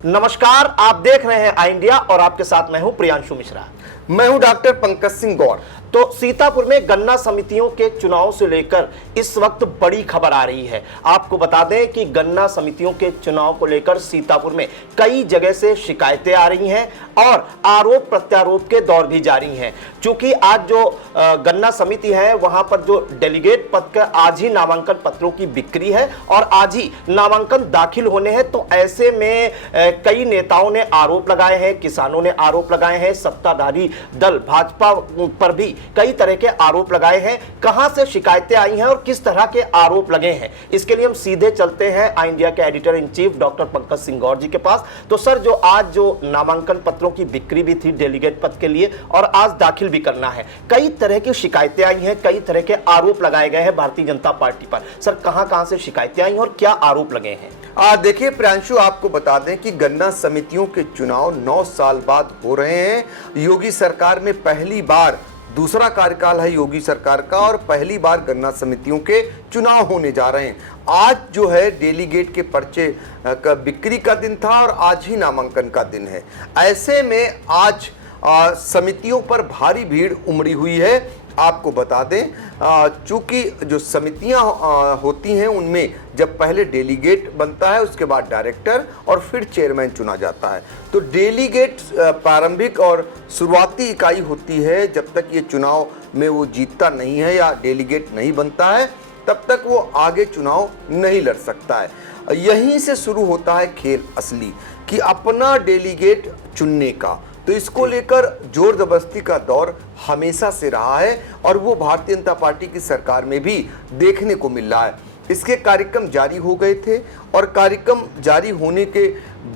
नमस्कार, आप देख रहे हैं आई इंडिया और आपके साथ मैं हूं प्रियांशु मिश्रा। मैं हूं डॉक्टर पंकज सिंह गौर। तो सीतापुर में गन्ना समितियों के चुनाव से लेकर इस वक्त बड़ी खबर आ रही है। आपको बता दें कि गन्ना समितियों के चुनाव को लेकर सीतापुर में कई जगह से शिकायतें आ रही हैं और आरोप प्रत्यारोप के दौर भी जारी हैं। क्योंकि आज जो गन्ना समिति है वहां पर जो डेलीगेट पद का आज ही नामांकन पत्रों की बिक्री है और आज ही नामांकन दाखिल होने हैं। तो ऐसे में कई नेताओं ने आरोप लगाए हैं, किसानों ने आरोप लगाए हैं, सत्ताधारी दल भाजपा पर भी कई तरह के आरोप लगाए हैं। कहां से शिकायतें आई हैं और किस तरह के आरोप लगे हैं, इसके लिए हम सीधे चलते हैं आई इंडिया के editor in chief doctor Pankaj Singh Gaur ji के पास। तो सर, जो आज जो नामांकन पत्रों की बिक्री भी थी डेलीगेट पद के लिए और आज दाखिल भी करना है, कई तरह की शिकायतें आई हैं, कई तरह के आरोप लगाए गए हैं भारतीय जनता पार्टी पर। सर, कहां से शिकायतें आई और क्या आरोप लगे हैं? देखिए प्रियांशु, आपको बता दें कि गन्ना समितियों के चुनाव 9 साल बाद हो रहे हैं। योगी सरकार में पहली बार दूसरा कार्यकाल है योगी सरकार का और पहली बार गन्ना समितियों के चुनाव होने जा रहे हैं। आज जो है डेलीगेट के पर्चे का बिक्री का दिन था और आज ही नामांकन का दिन है। ऐसे में आज समितियों पर भारी भीड़ उमड़ी हुई है। आपको बता दें, चूंकि जो समितियां होती हैं उनमें जब पहले डेलीगेट बनता है, उसके बाद डायरेक्टर और फिर चेयरमैन चुना जाता है। तो डेलीगेट प्रारंभिक और शुरुआती इकाई होती है। जब तक ये चुनाव में वो जीतता नहीं है या डेलीगेट नहीं बनता है, तब तक वो आगे चुनाव नहीं लड़ सकता है। यहीं से शुरू होता है खेल असली, कि अपना डेलीगेट चुनने का। तो इसको लेकर जोर जबरदस्ती का दौर हमेशा से रहा है और वो भारतीय जनता पार्टी की सरकार में भी देखने को मिल रहा है। इसके कार्यक्रम जारी हो गए थे और कार्यक्रम जारी होने के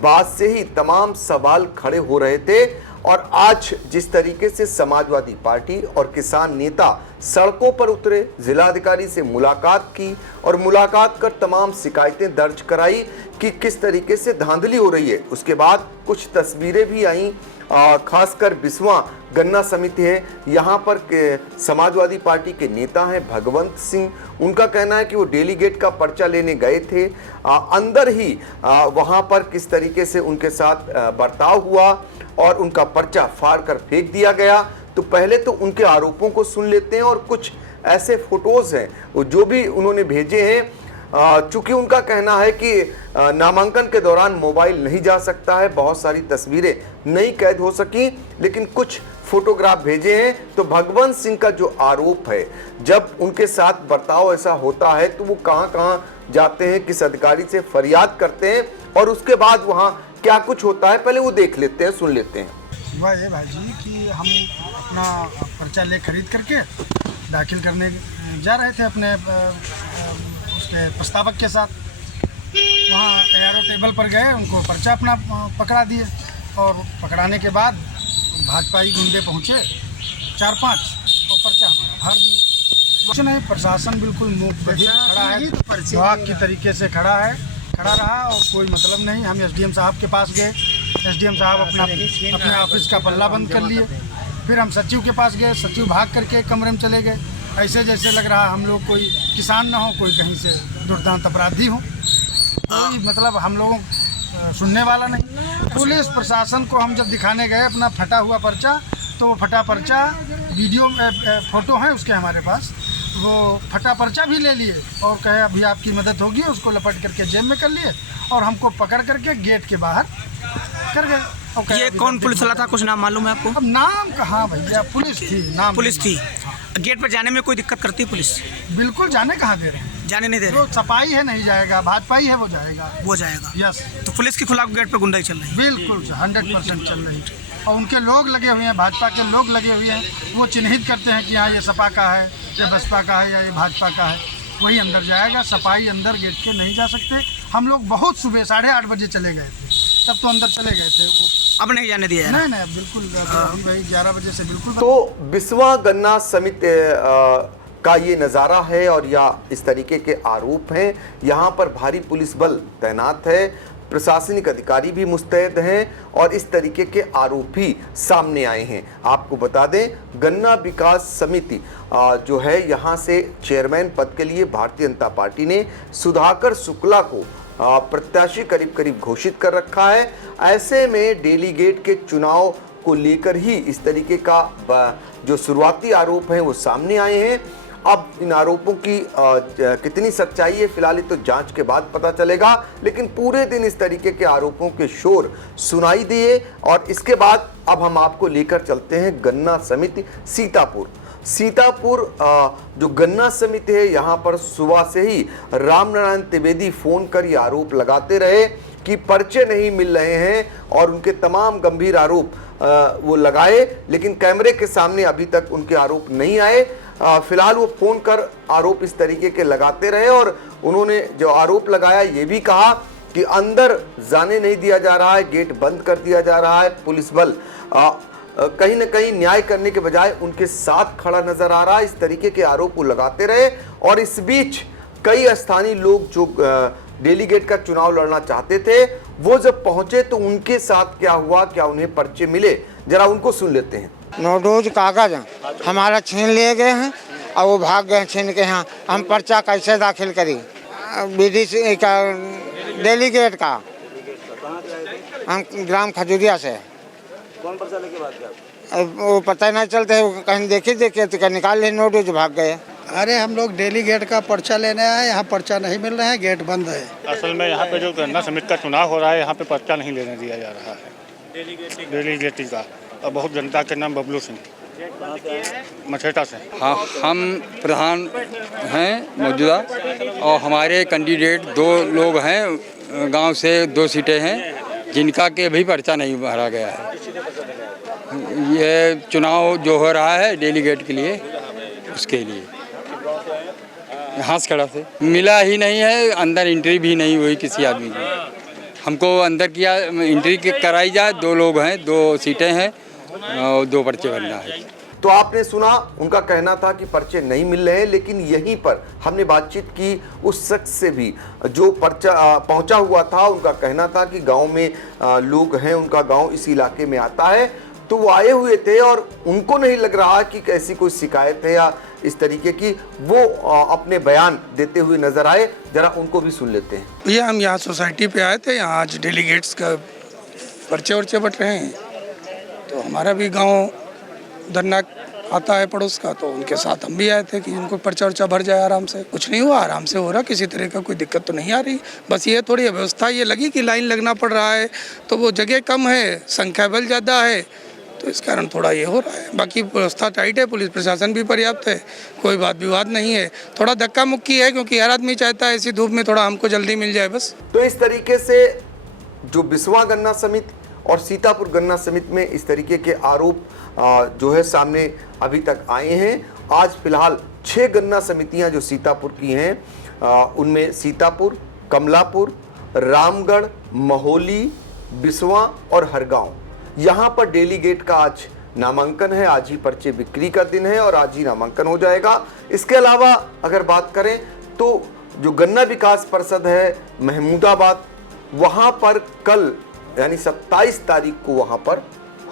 बाद से ही तमाम सवाल खड़े हो रहे थे। और आज जिस तरीके से समाजवादी पार्टी और किसान नेता सड़कों पर उतरे, जिलाधिकारी से मुलाकात की और मुलाकात कर तमाम शिकायतें दर्ज कराई कि किस तरीके से धांधली हो रही है। उसके बाद कुछ तस्वीरें भी आईं, खासकर बिस्वा गन्ना समिति है, यहाँ पर समाजवादी पार्टी के नेता हैं भगवंत सिंह। उनका कहना है कि वो डेलीगेट का पर्चा लेने गए थे, अंदर ही वहाँ पर किस तरीके से उनके साथ बर्ताव हुआ और उनका पर्चा फाड़ कर फेंक दिया गया। तो पहले तो उनके आरोपों को सुन लेते हैं और कुछ ऐसे फोटोज हैं जो भी उन्होंने भेजे हैं। चूंकि उनका कहना है कि नामांकन के दौरान मोबाइल नहीं जा सकता है, बहुत सारी तस्वीरें नहीं कैद हो सकी, लेकिन कुछ फोटोग्राफ भेजे हैं। तो भगवंत सिंह का जो आरोप है, जब उनके साथ बर्ताव ऐसा होता है तो वो कहाँ जाते हैं, किस अधिकारी से फरियाद करते हैं और उसके बाद वहाँ क्या कुछ होता है, पहले वो देख लेते हैं, सुन लेते हैं। हुआ ये भाई जी कि हम अपना पर्चा ले खरीद करके दाखिल करने जा रहे थे अपने उसके प्रस्तावक के साथ। वहाँ ARO टेबल पर गए, उनको पर्चा अपना पकड़ा दिए और पकड़ाने के बाद भाजपाई गुंडे पहुँचे 4-5 और पर्चा हमारा भर दिए। कुछ नहीं, प्रशासन बिल्कुल मुँह बधिर खड़ा है, विभाग की तरीके से खड़ा रहा और कोई मतलब नहीं। हम SDM साहब के पास गए, SDM साहब अपने ऑफिस का पल्ला बंद कर लिए। फिर हम सचिव के पास गए, सचिव भाग करके कमरे में चले गए। ऐसे जैसे लग रहा हम लोग कोई किसान ना हो, कोई कहीं से दुर्दांत अपराधी हो, कोई मतलब हम लोगों सुनने वाला नहीं। पुलिस प्रशासन को हम जब दिखाने गए अपना फटा हुआ पर्चा, तो वो फटा पर्चा वीडियो फोटो है उसके हमारे पास, वो फटा पर्चा भी ले लिए और कहे अभी आपकी मदद होगी। उसको लपट करके जेब में कर लिए और हमको पकड़ करके गेट के बाहर कर गए। ये कौन पुलिस वाला था, कुछ नाम मालूम है आपको? अब नाम कहाँ भैया, पुलिस थी, नाम पुलिस थी। गेट पर जाने में कोई दिक्कत करती है पुलिस? बिल्कुल जाने कहाँ दे रहे हैं, जाने नहीं दे रहे। जो सफाई है नहीं जाएगा, भाजपाई है वो जाएगा। यस, तो पुलिस के खिलाफ गेट पर गुंडाई चल रही है? बिल्कुल 100% चल रही है। और उनके लोग लगे हुए हैं, भाजपा के लोग लगे हुए हैं, वो चिन्हित करते हैं कि हाँ ये सपा का है, ये बसपा का है या ये भाजपा का है, वही अंदर जाएगा। सफाई अंदर गेट के नहीं जा सकते। हम लोग बहुत सुबह 8:30 बजे चले गए थे, तब तो अंदर चले गए थे। अब नहीं जाने दिया? नहीं, बिल्कुल भाई 11 बजे से बिल्कुल। तो बिस्वा गन्ना समिति का ये नज़ारा है और या इस तरीके के आरोप हैं। यहाँ पर भारी पुलिस बल तैनात है, प्रशासनिक अधिकारी भी मुस्तैद हैं और इस तरीके के आरोप भी सामने आए हैं। आपको बता दें, गन्ना विकास समिति जो है, यहाँ से चेयरमैन पद के लिए भारतीय जनता पार्टी ने सुधाकर शुक्ला को प्रत्याशी करीब करीब घोषित कर रखा है। ऐसे में डेलीगेट के चुनाव को लेकर ही इस तरीके का जो शुरुआती आरोप हैं वो सामने आए हैं। अब इन आरोपों की कितनी सच्चाई है फिलहाल तो जांच के बाद पता चलेगा, लेकिन पूरे दिन इस तरीके के आरोपों के शोर सुनाई दिए। और इसके बाद अब हम आपको लेकर चलते हैं गन्ना समिति सीतापुर। जो गन्ना समिति है यहाँ पर सुबह से ही रामनारायण त्रिवेदी फोन कर ये आरोप लगाते रहे कि पर्चे नहीं मिल रहे हैं और उनके तमाम गंभीर आरोप वो लगाए, लेकिन कैमरे के सामने अभी तक उनके आरोप नहीं आए। फिलहाल वो फोन कर आरोप इस तरीके के लगाते रहे और उन्होंने जो आरोप लगाया ये भी कहा कि अंदर जाने नहीं दिया जा रहा है, गेट बंद कर दिया जा रहा है, पुलिस बल कहीं न कहीं न्याय करने के बजाय उनके साथ खड़ा नजर आ रहा है। इस तरीके के आरोप वो लगाते रहे और इस बीच कई स्थानीय लोग जो डेलीगेट का चुनाव लड़ना चाहते थे वो जब पहुंचे तो उनके साथ क्या हुआ, क्या उन्हें पर्चे मिले, जरा उनको सुन लेते हैं। नोटोज कागज हमारा छीन लिए गए हैं और वो भाग गए छीन के। यहाँ हम पर्चा कैसे दाखिल करी बीडीसी का डेलीगेट का? हम ग्राम खजूरिया से। कौन पर्चा लेके भाग गया? अब वो पता नहीं चलता है, कहीं देखे तो कहीं निकाल लिए नोटोज भाग गए। अरे हम लोग डेलीगेट का पर्चा लेने आए, यहाँ पर्चा नहीं मिल रहा है, गेट बंद है। असल में यहाँ पे जो गन्ना समिति का चुनाव हो रहा है यहाँ पे पर्चा नहीं लेने दिया जा रहा है डेलीगेट का। और बहुत जनता के नाम बबलू सिंह मछेटा से। हाँ, हम प्रधान हैं मौजूदा और हमारे कैंडिडेट 2 लोग हैं, गांव से 2 सीटें हैं जिनका के भी पर्चा नहीं भरा गया है। ये चुनाव जो हो रहा है डेलीगेट के लिए, उसके लिए हाथ खड़ा से मिला ही नहीं है, अंदर एंट्री भी नहीं हुई किसी आदमी की। हमको अंदर किया एंट्री कराई जाए, 2 लोग हैं, 2 सीटें हैं और 2 पर्चे बनना है। तो आपने सुना, उनका कहना था कि पर्चे नहीं मिल रहे हैं, लेकिन यहीं पर हमने बातचीत की उस शख्स से भी जो पर्चा पहुंचा हुआ था। उनका कहना था कि गांव में लोग हैं, उनका गांव इस इलाके में आता है, तो वो आए हुए थे और उनको नहीं लग रहा कि ऐसी कोई शिकायत है या इस तरीके की। वो अपने बयान देते हुए नजर आए, जरा उनको भी सुन लेते हैं। भैया हम यहाँ सोसाइटी पे आए थे, यहाँ आज डेलीगेट्स का पर्चे वर्चे बट रहे हैं, तो हमारा भी गांव धरना आता है पड़ोस का, तो उनके साथ हम भी आए थे कि उनको पर्चा वर्चा भर जाए आराम से। कुछ नहीं हुआ, आराम से हो रहा, किसी तरह का कोई दिक्कत तो नहीं आ रही। बस ये थोड़ी व्यवस्था ये लगी कि लाइन लगना पड़ रहा है, तो वो जगह कम है, संख्या बल ज़्यादा है, तो इस कारण थोड़ा ये हो रहा है। बाकी व्यवस्था टाइट है, पुलिस प्रशासन भी पर्याप्त है, कोई बात विवाद नहीं है। थोड़ा धक्का मुक्की है क्योंकि हर आदमी चाहता है ऐसी धूप में थोड़ा हमको जल्दी मिल जाए बस। तो इस तरीके से जो बिस्वा गन्ना समिति और सीतापुर गन्ना समिति में इस तरीके के आरोप जो है सामने अभी तक आए हैं। आज फिलहाल 6 गन्ना समितियां जो सीतापुर की हैं, उनमें सीतापुर, कमलापुर, रामगढ़, महोली, बिस्वा और हरगांव, यहाँ पर डेलीगेट का आज नामांकन है। आज ही पर्चे बिक्री का दिन है और आज ही नामांकन हो जाएगा। इसके अलावा अगर बात करें तो जो गन्ना विकास परिषद है महमूदाबाद, वहाँ पर कल यानी 27 तारीख को वहाँ पर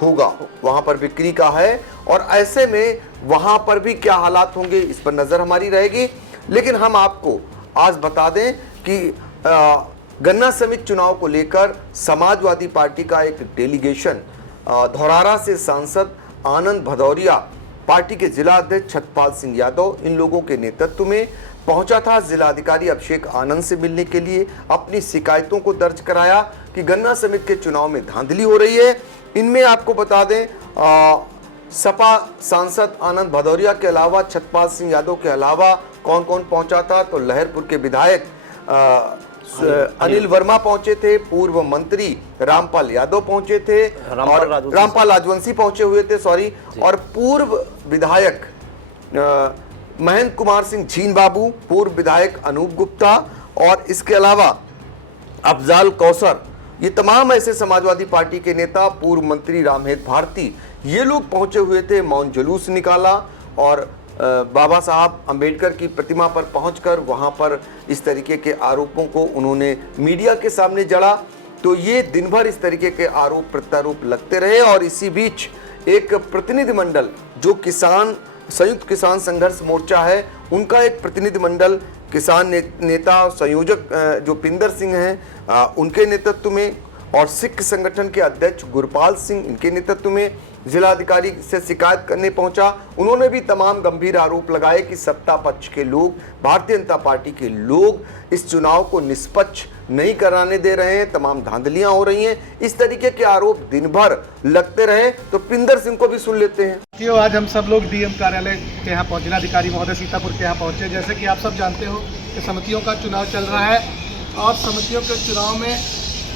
होगा, वहाँ पर बिक्री का है। और ऐसे में वहाँ पर भी क्या हालात होंगे इस पर नज़र हमारी रहेगी। लेकिन हम आपको आज बता दें कि गन्ना समिति चुनाव को लेकर समाजवादी पार्टी का एक डेलीगेशन धौरारा से सांसद आनंद भदौरिया, पार्टी के जिला अध्यक्ष छतपाल सिंह यादव, इन लोगों के नेतृत्व में पहुंचा था जिलाधिकारी अभिषेक आनंद से मिलने के लिए। अपनी शिकायतों को दर्ज कराया कि गन्ना समिति के चुनाव में धांधली हो रही है। इनमें आपको बता दें सपा सांसद आनंद भदौरिया के अलावा, छतपाल सिंह यादव के अलावा कौन कौन पहुंचा था, तो लहरपुर के विधायक अनिल वर्मा पहुंचे थे, पूर्व मंत्री रामपाल यादव पहुंचे थे, और रामपाल राजवंशी पहुंचे हुए थे, सॉरी, और पूर्व विधायक महेंद्र कुमार सिंह झीन बाबू, पूर्व विधायक अनूप गुप्ता, और इसके अलावा अफजाल कौसर, ये तमाम ऐसे समाजवादी पार्टी के नेता, पूर्व मंत्री रामहेत भारती, ये लोग पहुंचे हुए थे। मौन जुलूस निकाला और बाबा साहब अंबेडकर की प्रतिमा पर पहुंचकर वहां पर इस तरीके के आरोपों को उन्होंने मीडिया के सामने जड़ा। तो ये दिन भर इस तरीके के आरोप प्रत्यारोप लगते रहे और इसी बीच एक प्रतिनिधिमंडल जो संयुक्त किसान संघर्ष मोर्चा है, उनका एक प्रतिनिधिमंडल किसान नेता और संयोजक जो पिंदर सिंह हैं उनके नेतृत्व में, और सिख संगठन के अध्यक्ष गुरपाल सिंह इनके नेतृत्व में जिलाधिकारी से शिकायत करने पहुंचा। उन्होंने भी तमाम गंभीर आरोप लगाए कि सत्ता पक्ष के लोग, भारतीय जनता पार्टी के लोग इस चुनाव को निष्पक्ष नहीं कराने दे रहे हैं, तमाम धांधलियां हो रही हैं। इस तरीके के आरोप दिन भर लगते रहे। तो पिंदर सिंह को भी सुन लेते हैं। आज हम सब लोग डीएम कार्यालय के यहाँ पहुँचे, जिलाधिकारी महोदय सीतापुर के यहाँ पहुँचे। जैसे कि आप सब जानते हो कि समितियों का चुनाव चल रहा है और समितियों के चुनाव में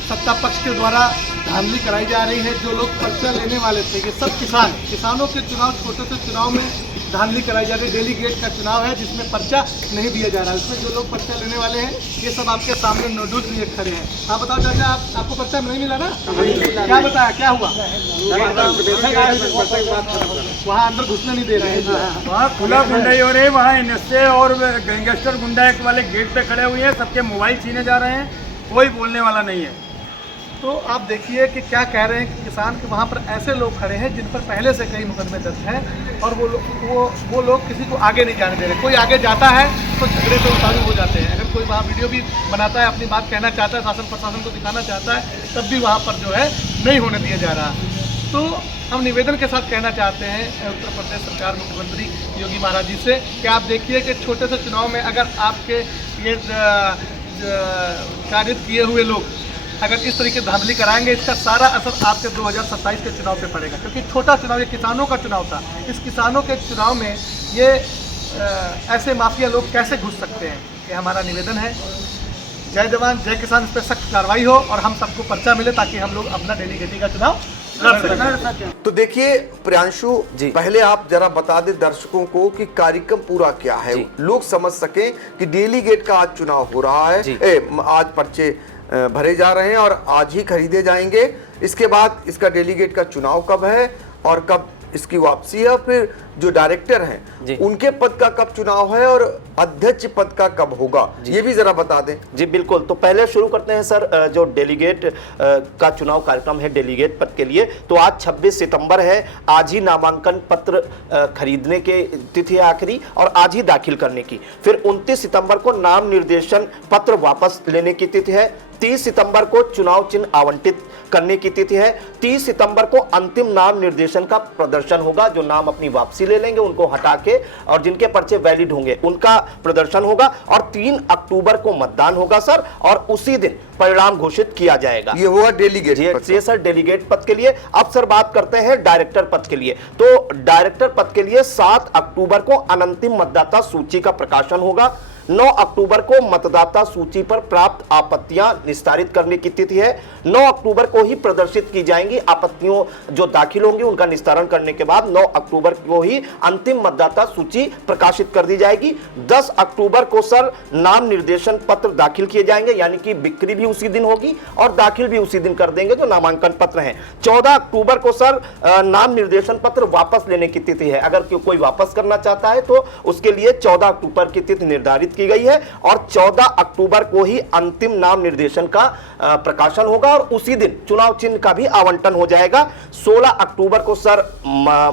सत्ता पक्ष के द्वारा धांधली कराई जा रही है। जो लोग पर्चा लेने वाले थे, ये सब किसानों के चुनाव, छोटे से चुनाव में धांधली कराई जा रही है। डेलीगेट का चुनाव है जिसमें पर्चा नहीं दिया जा रहा है। उसमें जो लोग पर्चा लेने वाले हैं ये सब आपके सामने नोटिस लिए खड़े हैं। आप बताओ चाचा, आपको पर्चा नहीं मिला ना? क्या बताया, क्या हुआ? वहाँ अंदर घुसने नहीं दे रहे हैं। वहाँ खुला गुंडाई हो रही है। वहाँ एनएसए और गैंगस्टर गुंडा वाले गेट पे खड़े हुए हैं, सबके मोबाइल छीने जा रहे हैं, कोई बोलने वाला नहीं है। तो आप देखिए कि क्या कह रहे हैं कि किसान के वहाँ पर ऐसे लोग खड़े हैं जिन पर पहले से कई मुकदमे दर्ज हैं और वो लोग किसी को आगे नहीं जाने दे रहे। कोई आगे जाता है तो झगड़े से उतारू हो जाते हैं। अगर कोई वहाँ वीडियो भी बनाता है, अपनी बात कहना चाहता है, शासन प्रशासन को दिखाना चाहता है, तब भी वहाँ पर जो है नहीं होने दिया जा रहा। तो हम निवेदन के साथ कहना चाहते हैं उत्तर प्रदेश सरकार, मुख्यमंत्री योगी महाराज जी से कि आप देखिए कि छोटे से चुनाव में अगर आपके ये कार्य किए हुए लोग अगर इस तरीके धांधली कराएंगे, इसका सारा असर आपके 2027 के चुनाव पे पड़ेगा। क्योंकि छोटा चुनाव ये किसानों का चुनाव था। इस किसानों के चुनाव में ये ऐसे माफिया लोग कैसे घुस सकते हैं? ये हमारा निवेदन है। जय जवान जय किसान, इस पर सख्त कार्रवाई हो और हम सबको पर्चा मिले ताकि हम लोग अपना डेलीगेटी का चुनाव कर सकें। तो देखिए प्रियांशु जी, पहले आप जरा बता दें दर्शकों को कि कार्यक्रम पूरा क्या है, लोग समझ सकें कि डेलीगेट का आज चुनाव हो रहा है, आज पर्चे भरे जा रहे हैं और आज ही खरीदे जाएंगे। इसके बाद इसका डेलीगेट का चुनाव कब है और कब इसकी वापसी है, फिर जो डायरेक्टर हैं उनके पद का कब चुनाव है और अध्यक्ष पद का कब होगा, ये भी जरा बता दें। जी बिल्कुल। तो पहले शुरू करते हैं सर, जो डेलीगेट का चुनाव कार्यक्रम है डेलीगेट पद के लिए, तो आज 26 सितंबर है। आज ही नामांकन पत्र खरीदने के तिथि है आखिरी और आज ही दाखिल करने की। फिर 29 सितंबर को नाम निर्देशन पत्र वापस लेने की तिथि है। 30 सितंबर को चुनाव चिन्ह आवंटित करने की तिथि है। 30 सितंबर को अंतिम नाम निर्देशन का प्रदर्शन होगा। जो नाम अपनी वापसी ले लेंगे उनको हटा के और जिनके पर्चे वैलिड होंगे उनका प्रदर्शन होगा। और 3 अक्टूबर को मतदान होगा सर, और उसी दिन परिणाम घोषित किया जाएगा। ये हुआ डेलीगेट ये सर डेलीगेट पद के लिए। अब सर बात करते हैं डायरेक्टर पद के लिए। तो डायरेक्टर पद के लिए 7 अक्टूबर को अनंतिम मतदाता सूची का प्रकाशन होगा। 9 अक्टूबर को मतदाता सूची पर प्राप्त आपत्तियां निस्तारित करने की तिथि है। 9 अक्टूबर को ही प्रदर्शित की जाएंगी आपत्तियों जो दाखिल होंगी, उनका निस्तारण करने के बाद 9 अक्टूबर को ही अंतिम मतदाता सूची प्रकाशित कर दी जाएगी। 10 अक्टूबर को सर नाम निर्देशन पत्र दाखिल किए जाएंगे, यानी कि बिक्री भी उसी दिन होगी और दाखिल भी उसी दिन कर देंगे जो नामांकन पत्र हैं। 14 अक्टूबर को सर नाम निर्देशन पत्र वापस लेने की तिथि है। अगर कोई वापस करना चाहता है तो उसके लिए 14 अक्टूबर की तिथि निर्धारित की गई है और 14 अक्टूबर को ही अंतिम नाम निर्देशन का प्रकाशन होगा और उसी दिन चुनाव चिन्ह का भी आवंटन हो जाएगा। 16 अक्टूबर को सर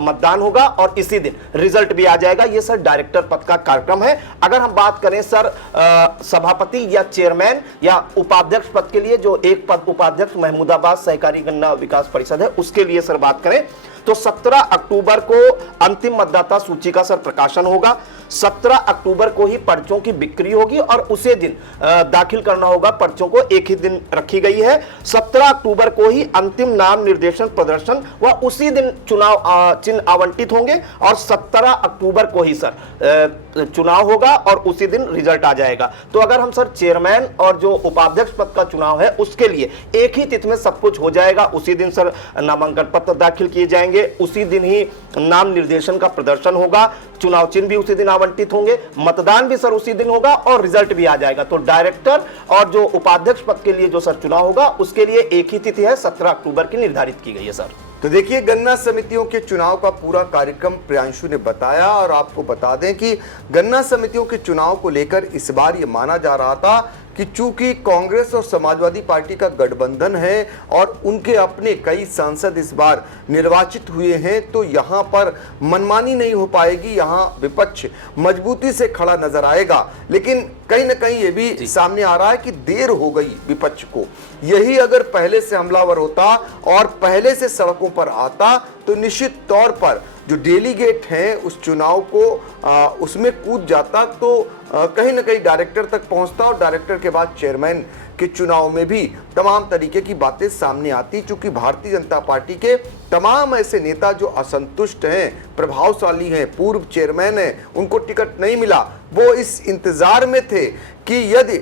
मतदान होगा और इसी दिन रिजल्ट भी आ जाएगा। ये सर डायरेक्टर पद का कार्यक्रम है। अगर हम बात करें सर सभापति या चेयरमैन या उपाध्यक्ष पद के लिए, जो एक पद उपाध्यक्ष महमूदाबाद सहकारी गन्ना विकास परिषद है उसके लिए सर बात करें तो 17 अक्टूबर को अंतिम मतदाता सूची का सर प्रकाशन होगा। 17 अक्टूबर को ही पर्चों की बिक्री होगी और उसी दिन दाखिल करना होगा पर्चों को, एक ही दिन रखी गई है। 17 अक्टूबर को ही अंतिम नाम निर्देशन प्रदर्शन व उसी दिन चुनाव चिन्ह आवंटित होंगे और 17 अक्टूबर को ही सर चुनाव होगा और उसी दिन रिजल्ट आ जाएगा। तो अगर हम सर चेयरमैन और जो उपाध्यक्ष पद का चुनाव है उसके लिए एक ही तिथि में सब कुछ हो जाएगा। उसी दिन सर नामांकन पत्र दाखिल किए जाएंगे, उसी दिन ही नाम निर्देशन का प्रदर्शन होगा, चुनाव चिन्ह भी उसी दिन आवंटित होंगे, मतदान भी सर उसी दिन होगा और रिजल्ट भी आ जाएगा। तो डायरेक्टर और जो उपाध्यक्ष पद के लिए जो सर चुनाव होगा उसके लिए एक ही तिथि है, 17 अक्टूबर की निर्धारित की गई है सर। तो देखिए गन्ना समितियों के चुनाव का पूरा कार्यक्रम प्रियांशु ने बताया और आपको बता दें कि गन्ना समितियों के चुनाव को लेकर इस बार ये माना जा रहा था कि चूंकि कांग्रेस और समाजवादी पार्टी का गठबंधन है और उनके अपने कई सांसद इस बार निर्वाचित हुए हैं, तो यहां पर मनमानी नहीं हो पाएगी, यहां विपक्ष मजबूती से खड़ा नजर आएगा। लेकिन कहीं ना कहीं ये भी सामने आ रहा है कि देर हो गई विपक्ष को। यही अगर पहले से हमलावर होता और पहले से सड़कों पर आता तो निश्चित तौर पर जो डेलीगेट हैं उस चुनाव को उसमें कूद जाता, तो कहीं ना कहीं डायरेक्टर तक पहुंचता और डायरेक्टर के बाद चेयरमैन के चुनाव में भी तमाम तरीके की बातें सामने आती। चूंकि भारतीय जनता पार्टी के तमाम ऐसे नेता जो असंतुष्ट हैं, प्रभावशाली हैं, पूर्व चेयरमैन हैं, उनको टिकट नहीं मिला, वो इस इंतजार में थे कि यदि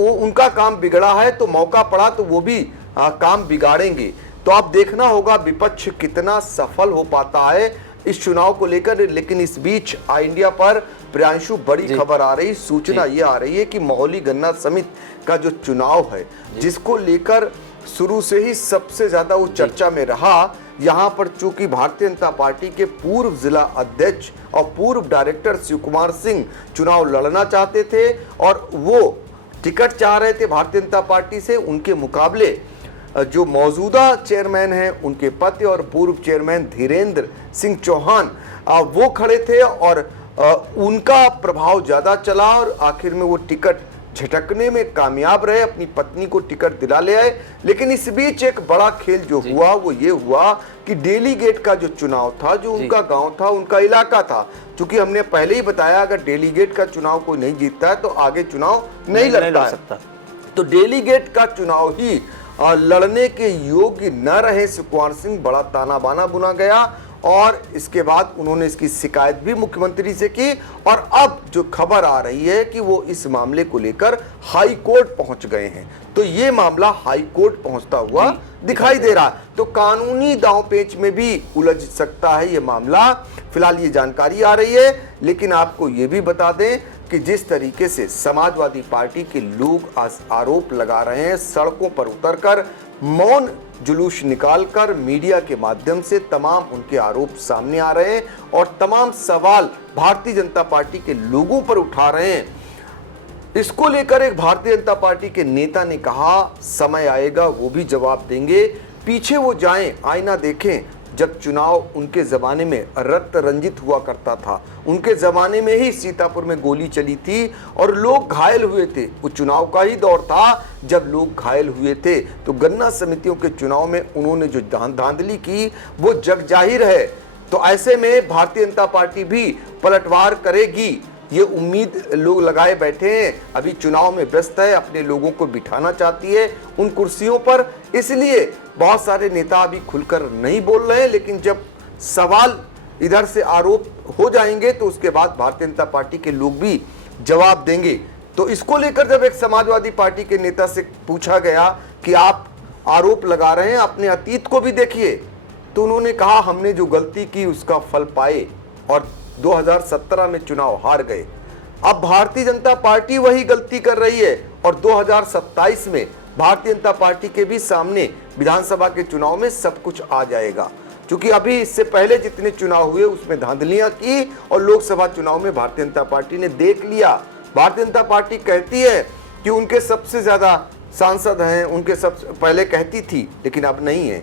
उनका काम बिगड़ा है तो मौका पड़ा तो वो भी काम बिगाड़ेंगे। तो अब देखना होगा विपक्ष कितना सफल हो पाता है इस चुनाव को लेकर। लेकिन इस बीच आई इंडिया पर प्रियांशु बड़ी खबर आ रही, सूचना ये आ रही है कि मोहाली गन्ना समिति का जो चुनाव है, जिसको लेकर शुरू से ही सबसे ज्यादा वो चर्चा में रहा, यहाँ पर चूंकि भारतीय जनता पार्टी के पूर्व जिला अध्यक्ष और पूर्व डायरेक्टर शिव कुमार सिंह चुनाव लड़ना चाहते थे और वो टिकट चाह रहे थे भारतीय जनता पार्टी से। उनके मुकाबले जो मौजूदा चेयरमैन हैं उनके पति और पूर्व चेयरमैन धीरेन्द्र सिंह चौहान वो खड़े थे और उनका प्रभाव ज्यादा चला और आखिर में वो टिकट झटकने में कामयाब रहे, अपनी पत्नी को टिकट दिला ले आए। लेकिन इस बीच एक बड़ा खेल जो हुआ वो ये हुआ कि डेलीगेट का जो चुनाव था, जो उनका गांव था, उनका इलाका था, क्योंकि हमने पहले ही बताया अगर डेलीगेट का चुनाव कोई नहीं जीतता है तो आगे चुनाव नहीं लड़ सकता। तो डेलीगेट का चुनाव ही लड़ने के योग्य न रहे शिव कुमार सिंह, बड़ा ताना बाना बुना गया और इसके बाद उन्होंने इसकी शिकायत भी मुख्यमंत्री से की और अब जो खबर आ रही है कि वो इस मामले को लेकर हाई कोर्ट पहुंच गए हैं। तो ये मामला हाई कोर्ट पहुंचता हुआ दिखाई दे रहा है, तो कानूनी दांव पेच में भी उलझ सकता है ये मामला। फिलहाल ये जानकारी आ रही है, लेकिन आपको ये भी बता दें कि जिस तरीके से समाजवादी पार्टी के लोग आरोप लगा रहे हैं, सड़कों पर उतरकर मौन जुलूस निकालकर मीडिया के माध्यम से तमाम उनके आरोप सामने आ रहे हैं और तमाम सवाल भारतीय जनता पार्टी के लोगों पर उठा रहे हैं। इसको लेकर एक भारतीय जनता पार्टी के नेता ने कहा समय आएगा वो भी जवाब देंगे। पीछे वो जाएं, आईना देखें, जब चुनाव उनके जमाने में रक्त रंजित हुआ करता था, उनके जमाने में ही सीतापुर में गोली चली थी और लोग घायल हुए थे। वो चुनाव का ही दौर था जब लोग घायल हुए थे। तो गन्ना समितियों के चुनाव में उन्होंने जो धांधली की वो जग जाहिर है। तो ऐसे में भारतीय जनता पार्टी भी पलटवार करेगी, ये उम्मीद लोग लगाए बैठे हैं। अभी चुनाव में व्यस्त है, अपने लोगों को बिठाना चाहती है उन कुर्सियों पर, इसलिए बहुत सारे नेता अभी खुलकर नहीं बोल रहे हैं। लेकिन जब सवाल इधर से आरोप हो जाएंगे तो उसके बाद भारतीय जनता पार्टी के लोग भी जवाब देंगे। तो इसको लेकर जब एक समाजवादी पार्टी के नेता से पूछा गया कि आप आरोप लगा रहे हैं, अपने अतीत को भी देखिए, तो उन्होंने कहा हमने जो गलती की उसका फल पाए और 2017 में चुनाव हार गए। अब भारतीय जनता पार्टी वही गलती कर रही है और 2027 में भारतीय जनता पार्टी के भी सामने विधानसभा के चुनाव में सब कुछ आ जाएगा, क्योंकि अभी इससे पहले जितने चुनाव हुए उसमें धांधलियां की और लोकसभा चुनाव में भारतीय जनता पार्टी ने देख लिया। भारतीय जनता पार्टी कहती है कि उनके सबसे ज्यादा सांसद हैं, उनके सबसे पहले कहती थी लेकिन अब नहीं है।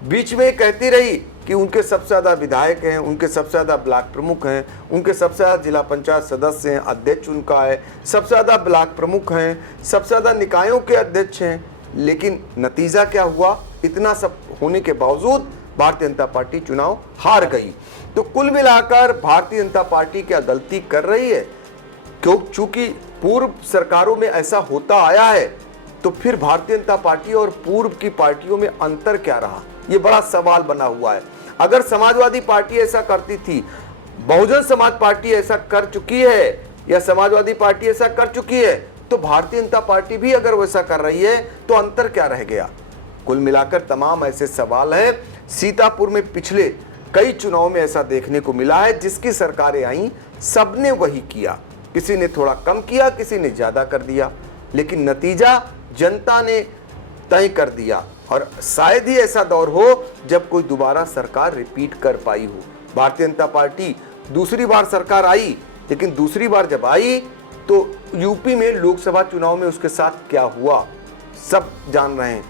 बीच में कहती रही कि उनके सबसे ज्यादा विधायक हैं, उनके सबसे ज्यादा ब्लॉक प्रमुख हैं, उनके सबसे ज्यादा जिला पंचायत सदस्य हैं, अध्यक्ष उनका है, सबसे ज्यादा ब्लॉक प्रमुख हैं, सबसे ज्यादा निकायों के अध्यक्ष हैं। लेकिन नतीजा क्या हुआ? इतना सब होने के बावजूद भारतीय जनता पार्टी चुनाव हार गई। तो कुल मिलाकर भारतीय जनता पार्टी क्या गलती कर रही है? क्योंकि पूर्व सरकारों में ऐसा होता आया है, तो फिर भारतीय जनता पार्टी और पूर्व की पार्टियों में अंतर क्या रहा? ये बड़ा सवाल बना हुआ है। अगर समाजवादी पार्टी ऐसा करती थी, बहुजन समाज पार्टी ऐसा कर चुकी है या समाजवादी पार्टी ऐसा कर चुकी है, तो भारतीय जनता पार्टी भी अगर वैसा कर रही है तो अंतर क्या रह गया? कुल मिलाकर तमाम ऐसे सवाल हैं। सीतापुर में पिछले कई चुनाव में ऐसा देखने को मिला है, जिसकी सरकारें आई सबने वही किया, किसी ने थोड़ा कम किया, किसी ने ज्यादा कर दिया, लेकिन नतीजा जनता ने तय कर दिया। और शायद ही ऐसा दौर हो जब कोई दोबारा सरकार रिपीट कर पाई हो। भारतीय जनता पार्टी दूसरी बार सरकार आई, लेकिन दूसरी बार जब आई तो यूपी में लोकसभा चुनाव में उसके साथ क्या हुआ सब जान रहे हैं।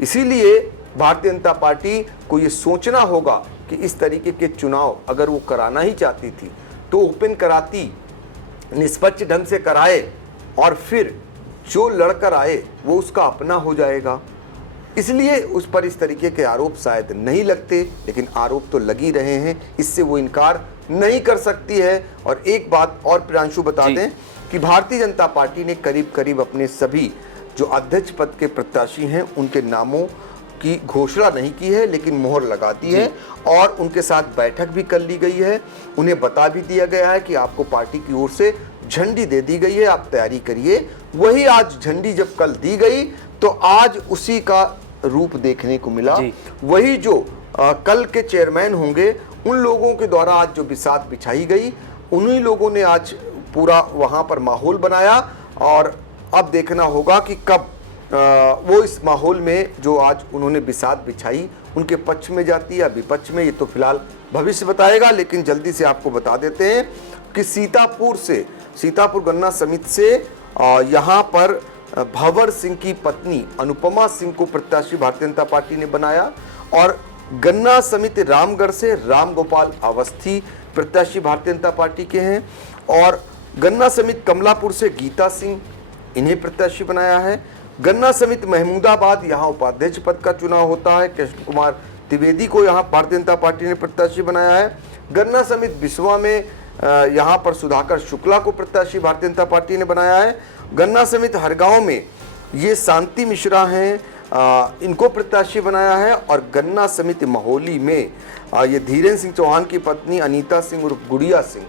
इसीलिए भारतीय जनता पार्टी को ये सोचना होगा कि इस तरीके के चुनाव अगर वो कराना ही चाहती थी तो ओपन कराती, निष्पक्ष ढंग से कराए और फिर जो लड़कर आए वो उसका अपना हो जाएगा। इसलिए उस पर इस तरीके के आरोप शायद नहीं लगते, लेकिन आरोप तो लग ही रहे हैं, इससे वो इनकार नहीं कर सकती है। और एक बात और प्रियांशु बता दें कि भारतीय जनता पार्टी ने करीब करीब अपने सभी जो अध्यक्ष पद के प्रत्याशी हैं उनके नामों की घोषणा नहीं की है, लेकिन मोहर लगा दी है और उनके साथ बैठक भी कर ली गई है। उन्हें बता भी दिया गया है कि आपको पार्टी की ओर से झंडी दे दी गई है, आप तैयारी करिए। वही आज झंडी जब कल दी गई तो आज उसी का रूप देखने को मिला। वही जो कल के चेयरमैन होंगे उन लोगों के द्वारा आज जो बिसात बिछाई गई, उन्हीं लोगों ने आज पूरा वहां पर माहौल बनाया। और अब देखना होगा कि कब वो इस माहौल में जो आज उन्होंने बिसात बिछाई उनके पक्ष में जाती है या विपक्ष में, ये तो फिलहाल भविष्य बताएगा। लेकिन जल्दी से आपको बता देते हैं कि सीतापुर गन्ना समिति से यहाँ पर भंवर सिंह की पत्नी अनुपमा सिंह को प्रत्याशी भारतीय जनता पार्टी ने बनाया और गन्ना समिति रामगढ़ से रामगोपाल अवस्थी प्रत्याशी भारतीय जनता पार्टी के हैं और गन्ना समिति कमलापुर से गीता सिंह, इन्हें प्रत्याशी बनाया है। गन्ना समिति महमूदाबाद, यहाँ उपाध्यक्ष पद का चुनाव होता है, कृष्ण कुमार द्विवेदी को यहाँ भारतीय जनता पार्टी ने प्रत्याशी बनाया है। गन्ना समिति बिस्वा में यहाँ पर सुधाकर शुक्ला को प्रत्याशी भारतीय जनता पार्टी ने बनाया है। गन्ना समिति हरगांव में ये शांति मिश्रा हैं, इनको प्रत्याशी बनाया है। और गन्ना समिति महोली में ये धीरेन्द्र सिंह चौहान की पत्नी अनीता सिंह उर्फ गुड़िया सिंह,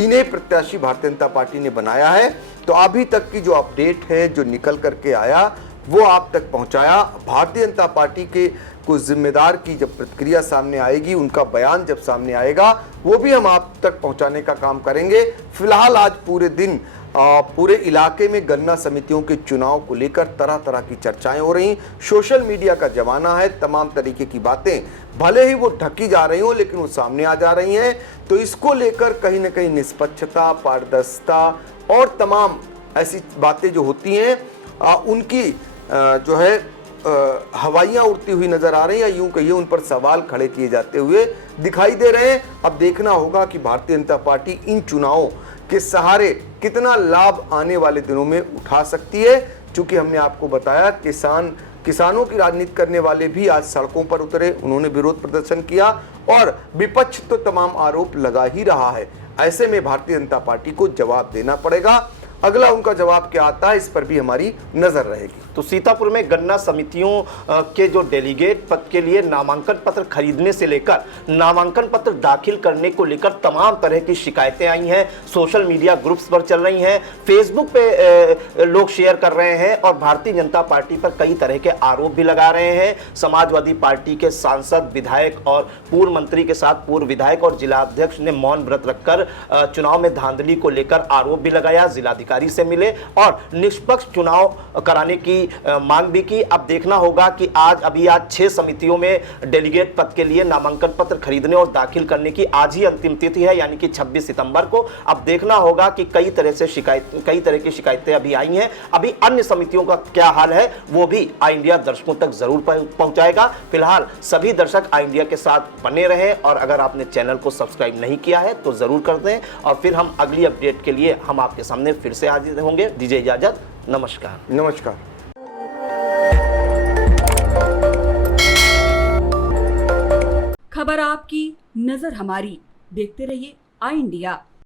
इन्हें प्रत्याशी भारतीय जनता पार्टी ने बनाया है। तो अभी तक की जो अपडेट है, जो निकल करके आया, वो आप तक पहुंचाया। भारतीय जनता पार्टी के कुछ जिम्मेदार की जब प्रतिक्रिया सामने आएगी, उनका बयान जब सामने आएगा, वो भी हम आप तक पहुंचाने का काम करेंगे। फिलहाल आज पूरे दिन पूरे इलाके में गन्ना समितियों के चुनाव को लेकर तरह तरह की चर्चाएं हो रही। सोशल मीडिया का जमाना है, तमाम तरीके की बातें भले ही वो ढकी जा रही हो लेकिन वो सामने आ जा रही हैं। तो इसको लेकर कहीं ना कहीं निष्पक्षता, पारदर्शिता और तमाम ऐसी बातें जो होती हैं उनकी जो है हवाइयाँ उड़ती हुई नजर आ रही है, या यूं कहिए उन पर सवाल खड़े किए जाते हुए दिखाई दे रहे हैं। अब देखना होगा कि भारतीय जनता पार्टी इन चुनावों के सहारे कितना लाभ आने वाले दिनों में उठा सकती है। चूंकि हमने आपको बताया किसानों की राजनीति करने वाले भी आज सड़कों पर उतरे, उन्होंने विरोध प्रदर्शन किया और विपक्ष तो तमाम आरोप लगा ही रहा है। ऐसे में भारतीय जनता पार्टी को जवाब देना पड़ेगा। अगला उनका जवाब क्या आता है, इस पर भी हमारी नजर रहेगी। तो सीतापुर में गन्ना समितियों के जो डेलीगेट पद के लिए नामांकन पत्र खरीदने से लेकर नामांकन पत्र दाखिल करने को लेकर तमाम तरह की शिकायतें आई हैं। सोशल मीडिया ग्रुप्स पर चल रही हैं, फेसबुक पे लोग शेयर कर रहे हैं और भारतीय जनता पार्टी पर कई तरह के आरोप भी लगा रहे हैं। समाजवादी पार्टी के सांसद, विधायक और पूर्व मंत्री के साथ पूर्व विधायक और जिला अध्यक्ष ने मौन व्रत रखकर चुनाव में धांधली को लेकर आरोप भी लगाया, जिलाधिकारी से मिले और निष्पक्ष चुनाव कराने की मांग भी की। अब देखना होगा कि आज 6 समितियों में डेलीगेट पद के लिए नामांकन पत्र खरीदने और दाखिल करने की आज ही अंतिम तिथि है, यानी कि 26 सितंबर को। अब देखना होगा कि कई तरह की शिकायतें अभी आई हैं। अभी अन्य समितियों का क्या हाल है वो भी आई इंडिया दर्शकों तक जरूर पहुंचाएगा। फिलहाल सभी दर्शक आई इंडिया के साथ बने रहें और अगर आपने चैनल को सब्सक्राइब नहीं किया है तो जरूर कर दें और फिर हम अगली अपडेट के लिए हम आपके सामने फिर से हाजिर होंगे। दीजिए इजाजत, नमस्कार। नमस्कार। खबर आपकी, नजर हमारी। देखते रहिए आई इंडिया।